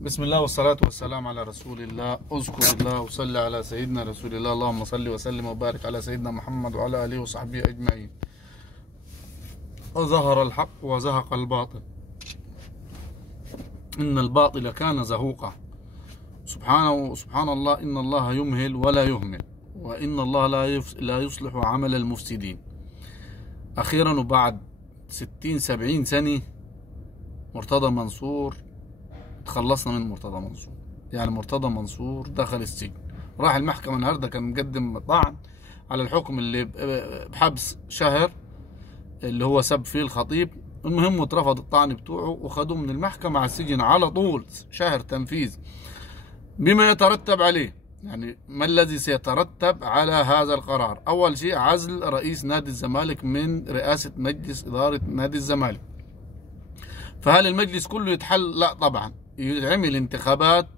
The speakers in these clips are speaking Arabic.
بسم الله والصلاة والسلام على رسول الله. اذكر الله وصلي على سيدنا رسول الله. اللهم صل وسلم وبارك على سيدنا محمد وعلى آله وصحبه أجمعين. وظهر الحق وزهق الباطل إن الباطل كان زهوقا. سبحان الله، إن الله يمهل ولا يهمل، وإن الله لا يصلح عمل المفسدين. أخيرا وبعد 60-70 سنة مرتضى منصور تخلصنا من مرتضى منصور. يعني مرتضى منصور دخل السجن، راح المحكمة النهارده، كان مقدم طعن على الحكم اللي بحبس شهر اللي هو سب فيه الخطيب. المهم اترفض الطعن بتوعه وخدوه من المحكمة على السجن على طول شهر تنفيذ. بما يترتب عليه، يعني ما الذي سيترتب على هذا القرار؟ أول شيء عزل رئيس نادي الزمالك من رئاسة مجلس إدارة نادي الزمالك. فهل المجلس كله يتحل؟ لا طبعا، يعمل انتخابات،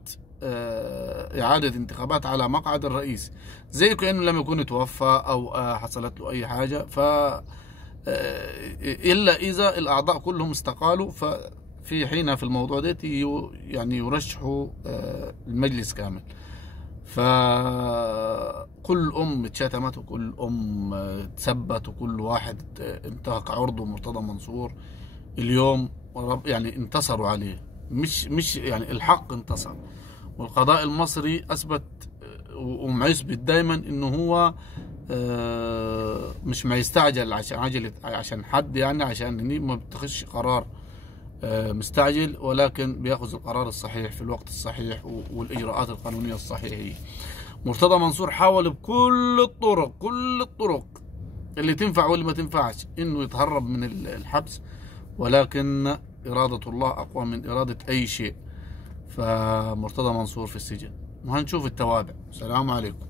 إعادة انتخابات على مقعد الرئيس، زي كأنه لم يكن توفى أو حصلت له أي حاجة. إلا إذا الأعضاء كلهم استقالوا، ففي حين في الموضوع ده يعني يرشحوا المجلس كامل. فكل اتشتمت، وكل تثبت، وكل واحد انتهك عرضه مرتضى منصور. اليوم يعني انتصروا عليه، مش يعني الحق انتصر، والقضاء المصري اثبت وميثبت دايما انه هو مش ما يستعجل عشان حد، يعني عشان ما بيتخذش قرار مستعجل، ولكن بياخذ القرار الصحيح في الوقت الصحيح والاجراءات القانونيه الصحيحه. مرتضى منصور حاول بكل الطرق اللي تنفع واللي ما تنفعش انه يتهرب من الحبس، ولكن إرادة الله أقوى من إرادة أي شيء. فمرتضى منصور في السجن، وهنشوف التوابع. السلام عليكم.